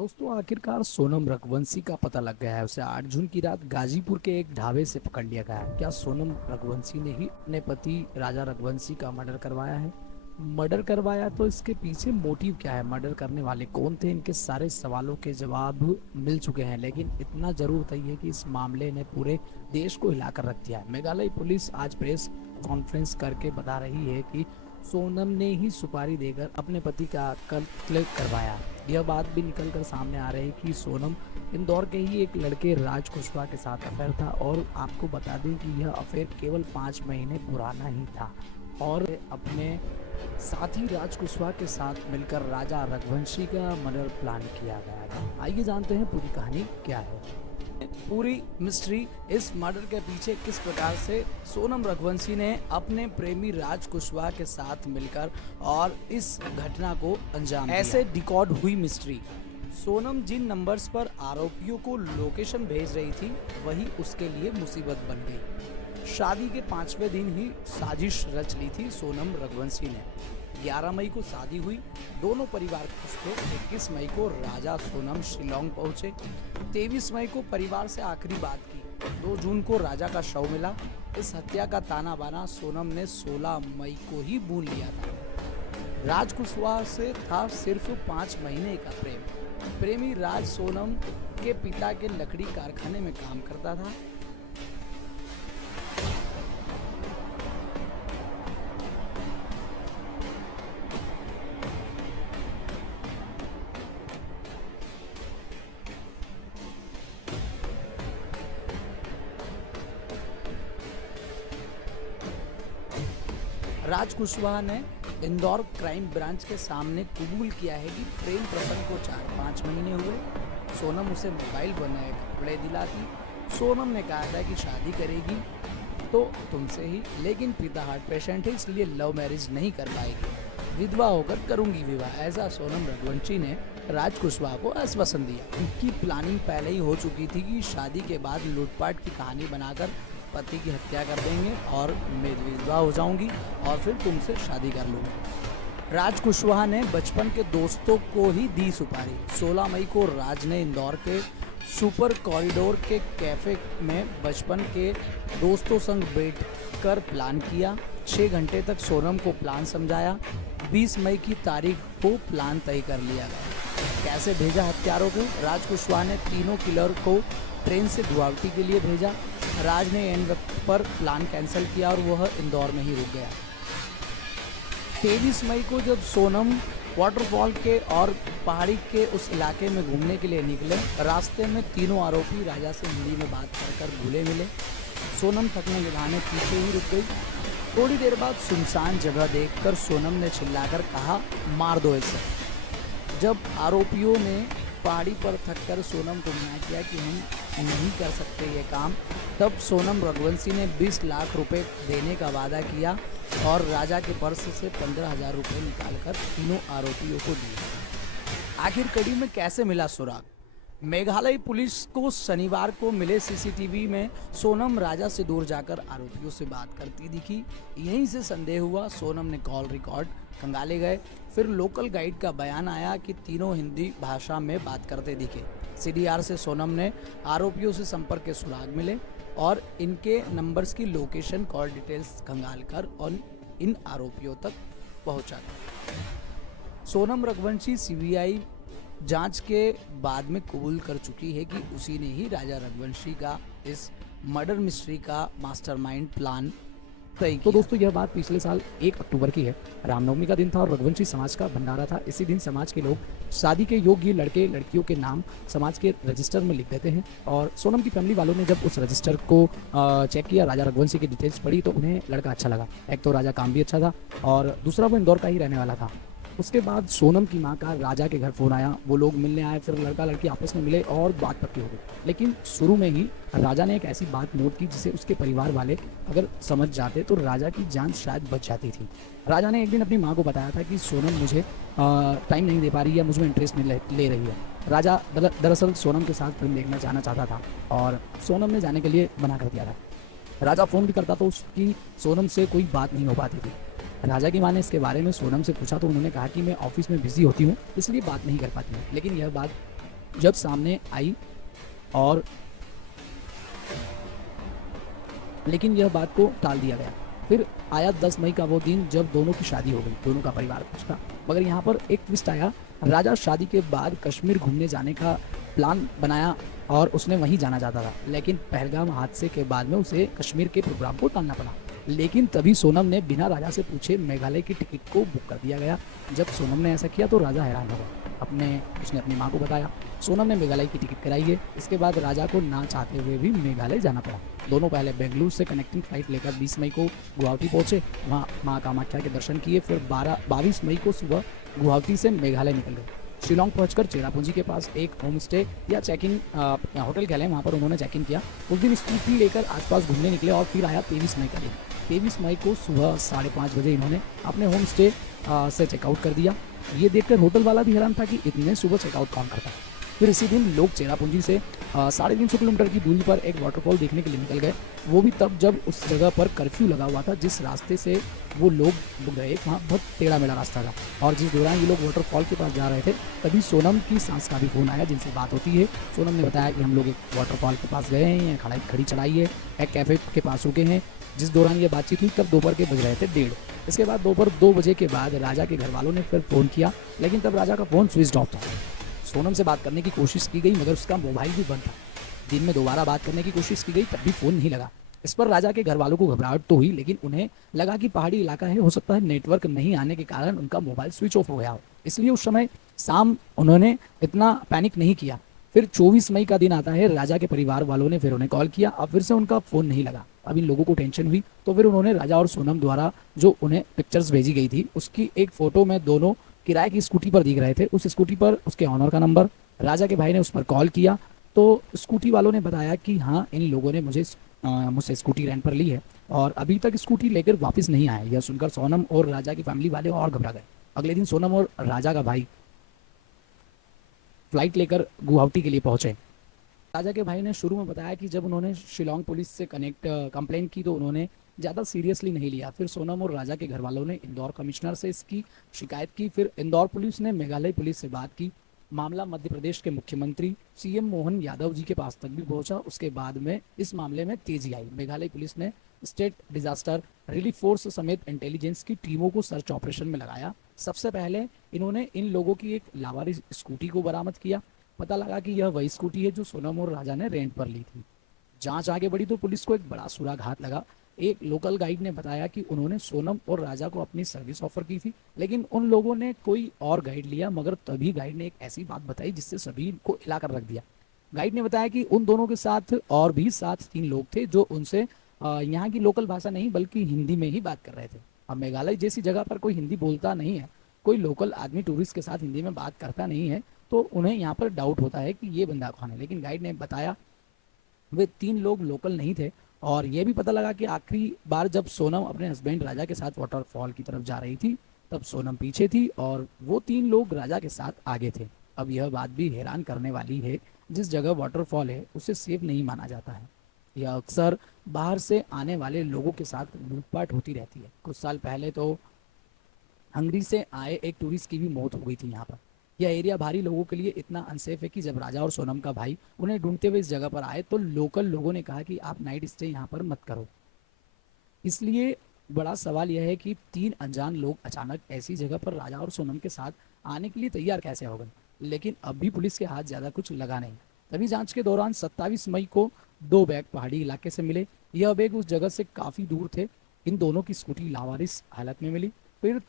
दोस्तों आखिरकार सोनम रघुवंशी का पता लग गया है। उसे 8 जून की रात गाजीपुर के एक ढाबे से पकड़ लिया गया है। क्या सोनम रघुवंशी ने ही अपने पति राजा रघुवंशी का मर्डर करवाया है? मर्डर करवाया तो इसके पीछे मोटिव क्या है? मर्डर करने वाले कौन थे? इनके सारे सवालों के जवाब मिल चुके हैं, लेकिन इतना जरूर तय है कि इस मामले ने पूरे देश को हिलाकर रख दिया है। मेघालय पुलिस आज प्रेस कॉन्फ्रेंस करके बता रही है कि सोनम ने ही सुपारी देकर अपने पति का कत्ल करवाया। यह बात भी निकल कर सामने आ रही है कि सोनम इंदौर के ही एक लड़के राज कुशवाहा के साथ अफेयर था, और आपको बता दें कि यह अफेयर केवल 5 महीने पुराना ही था। और अपने साथी राज कुशवाहा के साथ मिलकर राजा रघुवंशी का मर्डर प्लान किया गया था। आइए जानते हैं पूरी कहानी क्या है। पूरी मिस्ट्री, इस मर्डर के पीछे किस प्रकार से सोनम रघुवंशी ने अपने प्रेमी राज कुशवाहा के साथ मिलकर और इस घटना को अंजाम दिया। ऐसे डिकॉर्ड हुई मिस्ट्री। सोनम जिन नंबर्स पर आरोपियों को लोकेशन भेज रही थी, वही उसके लिए मुसीबत बन गई। शादी के 5वें दिन ही साजिश रच ली थी सोनम रघुवंशी ने। 11 मई को शादी हुई, दोनों परिवार खुश थे। 21 मई को राजा सोनम शिलोंग पहुंचे। 23 मई को परिवार से आखिरी बात की। 2 जून को राजा का शव मिला। इस हत्या का ताना बाना सोनम ने 16 मई को ही बून लिया था। राज कुशवाहा से था सिर्फ 5 महीने का प्रेम। प्रेमी राज सोनम के पिता के लकड़ी कारखाने में काम करता था। राज कुशवाहा ने इंदौर क्राइम ब्रांच के सामने कबूल किया है कि प्रेम प्रसंग को 4-5 महीने हुए। सोनम उसे मोबाइल बनाए कपड़े दिलाती। सोनम ने कहा था कि शादी करेगी तो तुमसे ही, लेकिन पिता हार्ट पेशेंट है, इसलिए लव मैरिज नहीं कर पाएगी। विधवा होकर करूंगी विवाह, ऐसा सोनम रघुवंशी ने राज कुशवाहा को आश्वासन दिया। उनकी प्लानिंग पहले ही हो चुकी थी कि शादी के बाद लूटपाट की कहानी बनाकर पति की हत्या कर देंगे और मैं विधवा हो जाऊंगी और फिर तुमसे शादी कर लूंगी। राज कुशवाहा ने बचपन के दोस्तों को ही दी सुपारी। 16 मई को राज ने इंदौर के सुपर कॉरिडोर के कैफे में बचपन के दोस्तों संग बैठकर प्लान किया। 6 घंटे तक सोनम को प्लान समझाया। 20 मई की तारीख को प्लान तय कर लिया गया। कैसे भेजा हत्यारों को? राज कुशवाहा ने तीनों किलर को ट्रेन से गुवाहाटी के लिए भेजा। राज ने एंड वक्त पर प्लान कैंसिल किया और वह इंदौर में ही रुक गया। 23 मई को जब सोनम वाटरफॉल के और पहाड़ी के उस इलाके में घूमने के लिए निकले, रास्ते में तीनों आरोपी राजा से हिंदी में बात कर भूले मिले। सोनम थकने के बहाने पीछे ही रुक गई। थोड़ी देर बाद सुनसान जगह देखकर सोनम ने चिल्लाकर कहा, मार दो इसे। जब आरोपियों ने पहाड़ी पर थककर सोनम को मना किया कि हम नहीं कर सकते ये काम, तब सोनम रघुवंशी ने 20 लाख रुपए देने का वादा किया और राजा के पर्स से 15,000 रुपये निकालकर तीनों आरोपियों को दिए। आखिर कड़ी में कैसे मिला सुराग? मेघालय पुलिस को शनिवार को मिले सीसीटीवी में सोनम राजा से दूर जाकर आरोपियों से बात करती दिखी। यहीं से संदेह हुआ। सोनम ने कॉल रिकॉर्ड खंगाले गए। फिर लोकल गाइड का बयान आया कि तीनों हिंदी भाषा में बात करते दिखे। सीडीआर से सोनम ने आरोपियों से संपर्क के सुराग मिले और इनके नंबर्स की लोकेशन कॉल डिटेल्स खंगालकर और इन आरोपियों तक पहुंचा। सोनम रघुवंशी सीबीआई जांच के बाद में कबूल कर चुकी है कि उसी ने ही राजा रघुवंशी का इस मर्डर मिस्ट्री का मास्टरमाइंड प्लान तय किया। तो दोस्तों यह बात पिछले साल 1 अक्टूबर की है। रामनवमी का दिन था और रघुवंशी समाज का भंडारा था। इसी दिन समाज के लोग शादी के योग्य लड़के लड़कियों के नाम समाज के रजिस्टर में लिख देते हैं। और सोनम की फैमिली वालों ने जब उस रजिस्टर को चेक किया, राजा रघुवंशी की डिटेल्स पढ़ी, तो उन्हें लड़का अच्छा लगा। एक तो राजा काम भी अच्छा था और दूसरा वो इंदौर का ही रहने वाला था। उसके बाद सोनम की मां का राजा के घर फोन आया। वो लोग मिलने आए, फिर लड़का लड़की आपस में मिले और बात पक्की हो गई। लेकिन शुरू में ही राजा ने एक ऐसी बात नोट की जिसे उसके परिवार वाले अगर समझ जाते तो राजा की जान शायद बच जाती थी। राजा ने एक दिन अपनी मां को बताया था कि सोनम मुझे टाइम नहीं दे पा रही है, मुझ में इंटरेस्ट नहीं ले रही है। राजा दरअसल सोनम के साथ फिल्म देखना जाना चाहता था और सोनम ने जाने के लिए मना कर दिया था। राजा फ़ोन भी करता तो उसकी सोनम से कोई बात नहीं हो पाती थी। राजा की माँ ने इसके बारे में सोनम से पूछा तो उन्होंने कहा कि मैं ऑफिस में बिजी होती हूँ, इसलिए बात नहीं कर पाती हूँ। लेकिन यह बात जब सामने आई, और लेकिन यह बात को टाल दिया गया। फिर आया 10 मई का वो दिन जब दोनों की शादी हो गई, दोनों का परिवार खुश था। मगर यहाँ पर एक ट्विस्ट आया। राजा शादी के बाद कश्मीर घूमने जाने का प्लान बनाया और उसने वहीं जाना चाहता था, लेकिन पहलगाम हादसे के बाद में उसे कश्मीर के प्रोग्राम को टालना पड़ा। लेकिन तभी सोनम ने बिना राजा से पूछे मेघालय की टिकट को बुक कर दिया गया। जब सोनम ने ऐसा किया तो राजा हैरान हो गया। उसने अपनी माँ को बताया। सोनम ने मेघालय की टिकट कराई है। इसके बाद राजा को ना चाहते हुए भी मेघालय जाना पड़ा। दोनों पहले बेंगलुरु से कनेक्टिंग फ्लाइट लेकर 20 मई को गुवाहाटी पहुंचे। वहाँ माँ कामाख्या के दर्शन किए। फिर 22 मई को सुबह गुवाहाटी से मेघालय निकल गए। शिलोंग पहुंचकर चेरापूंजी के पास एक होम स्टे या चेक इन होटल कह लें, वहाँ पर उन्होंने चेक इन किया। उस दिन स्कूटी लेकर आसपास घूमने निकले और फिर आया 23 मई का दिन। 23 मई को सुबह 5:30 बजे इन्होंने अपने होम स्टे से चेकआउट कर दिया। ये देखकर होटल वाला भी हैरान था कि इतने सुबह चेकआउट कौन करता है। फिर इसी दिन लोग चेरापूंजी से 350 किलोमीटर की दूरी पर एक वाटरफॉल देखने के लिए निकल गए। वो भी तब जब उस जगह पर कर्फ्यू लगा हुआ था। जिस रास्ते से वो लोग गए वहाँ बहुत टेढ़ा मेढ़ा रास्ता था, और जिस दौरान ये लोग वाटरफॉल के पास जा रहे थे तभी सोनम की सांस का भी फ़ोन आया जिनसे बात होती है। सोनम ने बताया कि हम लोग एक वाटरफॉल के पास गए हैं, खड़ी चढ़ाई है, एक कैफ़े के पास रुके हैं। जिस दौरान ये बातचीत हुई तब दोपहर के बज रहे थे 1:30। इसके बाद दोपहर 2 बजे के बाद राजा के घर वालों ने फिर फ़ोन किया, लेकिन तब राजा का फ़ोन स्विच ऑफ था। सोनम से बात करने की कोशिश की गई मगर उसका मोबाइल भी बंद था। दिन में दोबारा बात करने की कोशिश की गई तब भी फ़ोन नहीं लगा। इस पर राजा के घर वालों को घबराहट तो हुई, लेकिन उन्हें लगा कि पहाड़ी इलाका है, हो सकता है नेटवर्क नहीं आने के कारण उनका मोबाइल स्विच ऑफ हो गया हो। इसलिए उस समय शाम उन्होंने इतना पैनिक नहीं किया। फिर 24 मई का दिन आता है। राजा के परिवार वालों ने फिर उन्हें कॉल किया। अब फिर से उनका फ़ोन नहीं लगा। अब इन लोगों को टेंशन हुई, तो फिर उन्होंने राजा और सोनम द्वारा जो उन्हें पिक्चर्स भेजी गई थी उसकी एक फ़ोटो में दोनों किराए की स्कूटी पर दिख रहे थे। उस स्कूटी पर उसके ऑनर का नंबर, राजा के भाई ने उस पर कॉल किया तो स्कूटी वालों ने बताया कि हाँ, इन लोगों ने मुझसे स्कूटी रेंट पर ली है और अभी तक स्कूटी लेकर वापस नहीं आए। यह सुनकर सोनम और राजा की फैमिली वाले और घबरा गए। अगले दिन सोनम और राजा का भाई फ्लाइट लेकर गुवाहाटी के लिए पहुंचे। राजा के भाई ने शुरू में बताया कि जब उन्होंने शिलोंग पुलिस से कंप्लेंट की तो उन्होंने ज़्यादा सीरियसली नहीं लिया। फिर सोनम और राजा के घर वालों ने इंदौर कमिश्नर से इसकी शिकायत की। फिर इंदौर पुलिस ने मेघालय पुलिस से बात की। मामला मध्य प्रदेश के मुख्यमंत्री सीएम मोहन यादव जी के पास तक भी पहुंचा। उसके बाद में इस मामले में तेजी आई। मेघालय पुलिस ने स्टेट डिजास्टर रिलीफ फोर्स समेत इंटेलिजेंस की टीमों को सर्च ऑपरेशन में लगाया। सबसे पहले इन्होंने इन लोगों की एक लावारिस स्कूटी को बरामद किया। पता लगा कि यह वही स्कूटी है जो सोनम और राजा ने रेंट पर ली थी। जांच आगे बढ़ी तो पुलिस को एक बड़ा सुराग हाथ लगा। एक लोकल गाइड ने बताया कि उन्होंने सोनम और राजा को अपनी सर्विस ऑफर की थी, लेकिन उन लोगों ने कोई और गाइड लिया। मगर तभी गाइड ने एक ऐसी बात बताई जिससे सभी को हिला कर रख दिया। गाइड ने बताया कि उन दोनों के साथ और भी 3 लोग थे जो उनसे यहाँ की लोकल भाषा नहीं बल्कि हिंदी में ही बात कर रहे थे। अब मेघालय जैसी जगह पर कोई हिंदी बोलता नहीं है, कोई लोकल आदमी टूरिस्ट के साथ हिंदी में बात करता नहीं है, तो उन्हें यहाँ पर डाउट होता है कि ये बंदा कौन है। लेकिन गाइड ने बताया वे 3 लोग लोकल नहीं थे। और यह भी पता लगा कि आखिरी बार जब सोनम अपने हस्बैंड राजा के साथ वाटरफॉल की तरफ जा रही थी तब सोनम पीछे थी और वो 3 लोग राजा के साथ आगे थे। अब यह बात भी हैरान करने वाली है, जिस जगह वाटरफॉल है उसे सेफ नहीं माना जाता है। यह अक्सर बाहर से आने वाले लोगों के साथ लूटपाट होती रहती है। कुछ साल पहले तो हंगरी से आए एक टूरिस्ट की भी मौत हो गई थी यहाँ पर। यह एरिया भारी लोगों के लिए इतना अनसेफ है कि जब राजा और सोनम का भाई उन्हें ढूंढते हुए इस जगह पर आए तो लोकल लोगों ने कहा कि आप नाइट स्टे यहाँ पर मत करो। इसलिए बड़ा सवाल यह है कि 3 अनजान लोग अचानक ऐसी जगह पर राजा और सोनम के साथ आने के लिए तैयार कैसे हो गए। लेकिन अब भी पुलिस के हाथ ज़्यादा कुछ लगा नहीं। तभी जांच के दौरान 27 मई को 2 बैग पहाड़ी इलाके से मिले। यह बैग उस जगह से काफ़ी दूर थे। इन दोनों की स्कूटी लावारिस हालत में मिली। फिर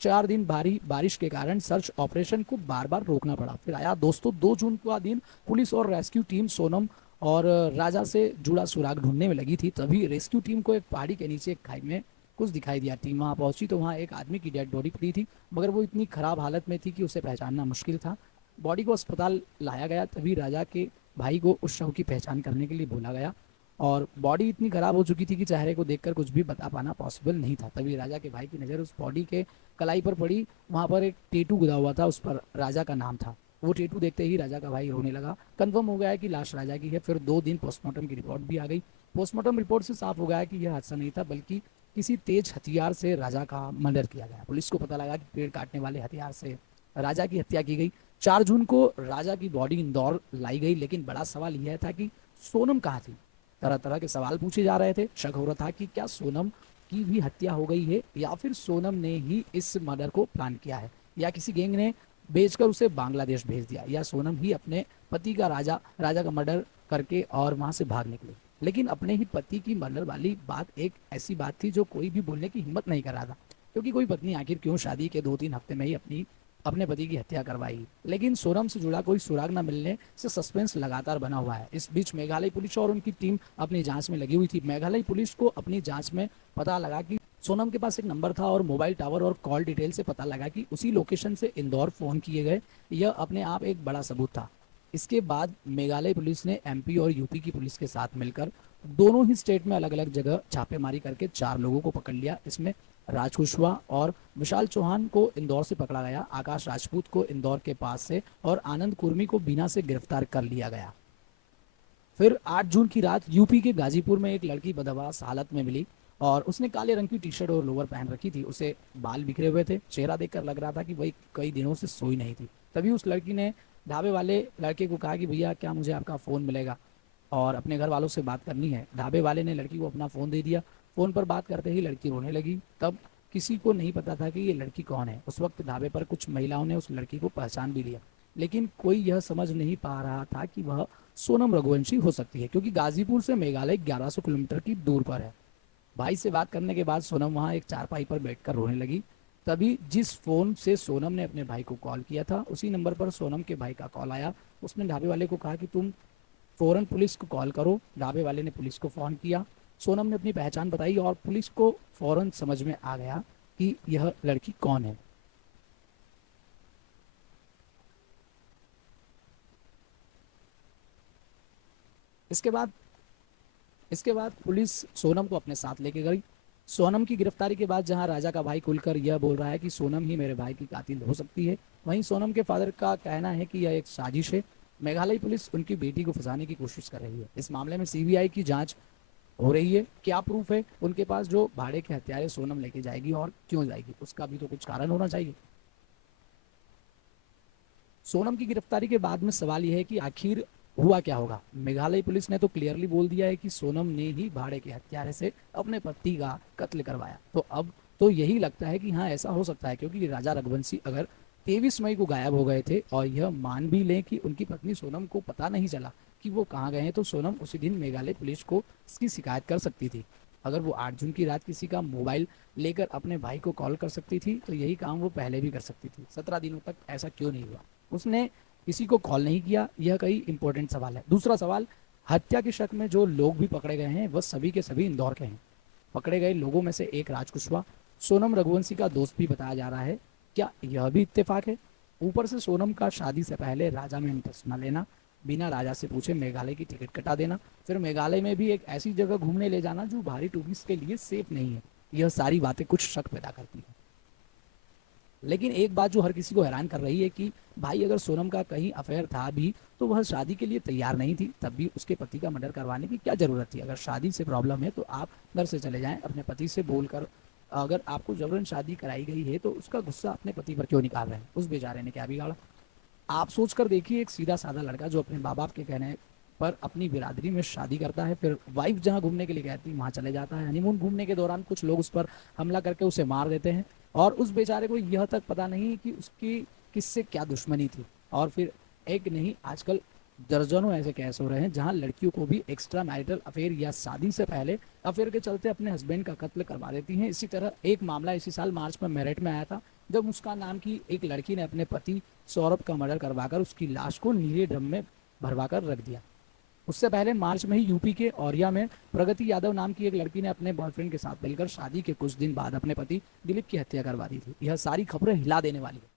4 दिन भारी बारिश के कारण सर्च ऑपरेशन को बार बार रोकना पड़ा। फिर आया दोस्तों 2 जून का दिन। पुलिस और रेस्क्यू टीम सोनम और राजा से जुड़ा सुराग ढूंढने में लगी थी। तभी रेस्क्यू टीम को एक पहाड़ी के नीचे एक खाई में कुछ दिखाई दिया। टीम वहां पहुंची तो वहां एक आदमी की डेड बॉडी पड़ी थी, मगर वो इतनी खराब हालत में थी कि उसे पहचानना मुश्किल था। बॉडी को अस्पताल लाया गया। तभी राजा के भाई को उस शव की पहचान करने के लिए बोला गया और बॉडी इतनी खराब हो चुकी थी कि चेहरे को देखकर कुछ भी बता पाना पॉसिबल नहीं था। तभी राजा के भाई की नज़र उस बॉडी के कलाई पर पड़ी। वहाँ पर एक टेटू गुदा हुआ था, उस पर राजा का नाम था। वो टेटू देखते ही राजा का भाई रोने लगा। कन्फर्म हो गया है कि लाश राजा की है। फिर 2 दिन पोस्टमार्टम की रिपोर्ट भी आ गई। पोस्टमार्टम रिपोर्ट से साफ हो गया कि यह हादसा नहीं था बल्कि किसी तेज हथियार से राजा का मर्डर किया गया। पुलिस को पता लगा कि पेड़ काटने वाले हथियार से राजा की हत्या की गई। 4 जून को राजा की बॉडी इंदौर लाई गई, लेकिन बड़ा सवाल यह था कि सोनम कहाँ थी। तरह तरह के सवाल पूछे जा रहे थे। शक हो रहा था कि क्या सोनम की भी हत्या हो गई है, या फिर सोनम ने ही इस मर्डर को प्लान किया है, या किसी गैंग ने बेचकर उसे बांग्लादेश भेज दिया, या सोनम ही अपने पति का राजा का मर्डर करके और वहां से भाग निकली। लेकिन अपने ही पति की मर्डर वाली बात एक ऐसी बात थी जो कोई भी बोलने की हिम्मत नहीं कर रहा था, क्योंकि कोई पत्नी आखिर क्यों शादी के 2-3 हफ्ते में ही अपने पति की हत्या करवाई। लेकिन सोनम से जुड़ा कोई सुराग न मिलने से सस्पेंस लगातार बना हुआ है। इस बीच मेघालय पुलिस और उनकी टीम अपनी जांच में लगी हुई थी। मेघालय पुलिस को अपनी जांच में पता लगा कि सोनम के पास एक नंबर था और मोबाइल टावर और कॉल डिटेल से पता लगा कि उसी लोकेशन से इंदौर फोन किए गए। यह अपने आप एक बड़ा सबूत था। इसके बाद मेघालय पुलिस ने एमपी और यूपी की पुलिस के साथ मिलकर दोनों ही स्टेट में अलग अलग जगह छापेमारी करके 4 लोगों को पकड़ लिया। इसमें राज कुशवाहा और विशाल चौहान को इंदौर से पकड़ा गया, आकाश राजपूत को इंदौर के पास से और आनंद कुर्मी को बीना से गिरफ्तार कर लिया गया। फिर 8 जून की रात यूपी के गाजीपुर में एक लड़की बदहवास हालत में मिली और उसने काले रंग की टी शर्ट और लोअर पहन रखी थी। उसे बाल बिखरे हुए थे, चेहरा देखकर लग रहा था कि वही कई दिनों से सोई नहीं थी। तभी उस लड़की ने ढाबे वाले लड़के को कहा कि भैया क्या मुझे आपका फ़ोन मिलेगा और अपने घर वालों से बात करनी है। ढाबे वाले ने लड़की को अपना फ़ोन दे दिया। फ़ोन पर बात करते ही लड़की रोने लगी। तब किसी को नहीं पता था कि ये लड़की कौन है। उस वक्त ढाबे पर कुछ महिलाओं ने उस लड़की को पहचान भी लिया, लेकिन कोई यह समझ नहीं पा रहा था कि वह सोनम रघुवंशी हो सकती है, क्योंकि गाजीपुर से मेघालय 1100 किलोमीटर की दूर पर है। भाई से बात करने के बाद सोनम वहाँ एक चारपाई पर बैठकर रोने लगी। तभी जिस फोन से सोनम ने अपने भाई को कॉल किया था, उसी नंबर पर सोनम के भाई का कॉल आया। उसने ढाबे वाले को कहा कि तुम फौरन पुलिस को कॉल करो। ढाबे वाले ने पुलिस को फ़ोन किया। सोनम ने अपनी पहचान बताई और पुलिस को फौरन समझ में आ गया कि यह लड़की कौन है। इसके बाद इसके बाद पुलिस सोनम को अपने साथ लेके गई। सोनम की गिरफ्तारी के बाद जहां राजा का भाई खुलकर यह बोल रहा है कि सोनम ही मेरे भाई की कातिल हो सकती है, वहीं सोनम के फादर का कहना है कि यह एक साजिश है। मेघालय पुलिस उनकी बेटी को फंसाने की कोशिश कर रही है। इस मामले में सीबीआई की जांच हो रही है। क्या प्रूफ है उनके पास जो भाड़े के हत्यारे सोनम लेके जाएगी और क्यों जाएगी, उसका भी तो कुछ कारण होना चाहिए। सोनम की गिरफ्तारी के बाद में सवाल यह है कि आखिर हुआ क्या होगा। मेघालय पुलिस ने तो क्लियरली बोल दिया है कि सोनम ने ही भाड़े के हत्यारे से अपने पति का कत्ल करवाया। तो अब तो यही लगता है कि हाँ ऐसा हो सकता है, क्योंकि राजा रघुवंशी अगर 23 मई को गायब हो गए थे और यह मान भी लें कि उनकी पत्नी सोनम को पता नहीं चला कि वो कहाँ गए हैं, तो सोनम उसी दिन मेघालय पुलिस को इसकी शिकायत कर सकती थी। अगर वो 8 जून की रात किसी का मोबाइल लेकर अपने भाई को कॉल कर सकती थी, तो यही काम वो पहले भी कर सकती थी। 17 दिनों तक ऐसा क्यों नहीं हुआ, उसने किसी को कॉल नहीं किया। यह कई इंपॉर्टेंट सवाल है। दूसरा सवाल, हत्या के शक में जो लोग भी पकड़े गए हैं वह सभी के सभी इंदौर के हैं। पकड़े गए लोगों में से एक राज कुशवाहा सोनम रघुवंशी का दोस्त भी बताया जा रहा है। क्या यह भी इत्तेफाक है? ऊपर से सोनम का शादी से पहले राजा में इंटरेस्ट न लेना, बिना राजा से पूछे मेघालय की टिकट कटा देना, फिर मेघालय में भी एक ऐसी जगह घूमने ले जाना जो भारी टूरिस्ट के लिए सेफ नहीं है। यह सारी बातें कुछ शक पैदा करती हैं। लेकिन एक बात जो हर किसी को हैरान कर रही है कि भाई अगर सोनम का कहीं अफेयर था भी तो वह शादी के लिए तैयार नहीं थी, तब भी उसके पति का मर्डर करवाने की क्या जरूरत थी। अगर शादी से प्रॉब्लम है तो आप घर से चले जाएं, अपने पति से बोलकर। अगर आपको जबरन शादी कराई गई है तो उसका गुस्सा अपने पति पर क्यों निकाल रहे हैं? उस बेचारे ने क्या बिगाड़ा? आप सोच कर देखिए, एक सीधा साधा लड़का जो अपने माँ बाप के कहने पर अपनी बिरादरी में शादी करता है, फिर वाइफ जहाँ घूमने के लिए कहती वहाँ चले जाता है। हनीमून घूमने के दौरान कुछ लोग उस पर हमला करके उसे मार देते हैं और उस बेचारे को यह तक पता नहीं कि उसकी किससे क्या दुश्मनी थी। और फिर एक नहीं, आजकल दर्जनों ऐसे केस हो रहे हैं जहां लड़कियों को भी एक्स्ट्रा मैरिटल अफेयर या शादी से पहले अफेयर के चलते अपने हस्बैंड का कत्ल करवा देती हैं। इसी तरह एक मामला इसी साल मार्च में मेरठ में आया था, जब मुस्कान नाम की एक लड़की ने अपने पति सौरभ का मर्डर करवाकर उसकी लाश को नीले ड्रम में भरवाकर रख दिया। उससे पहले मार्च में ही यूपी के औरिया में प्रगति यादव नाम की एक लड़की ने अपने बॉयफ्रेंड के साथ मिलकर शादी के कुछ दिन बाद अपने पति दिलीप की हत्या करवा दी थी। यह सारी खबरें हिला देने वाली है।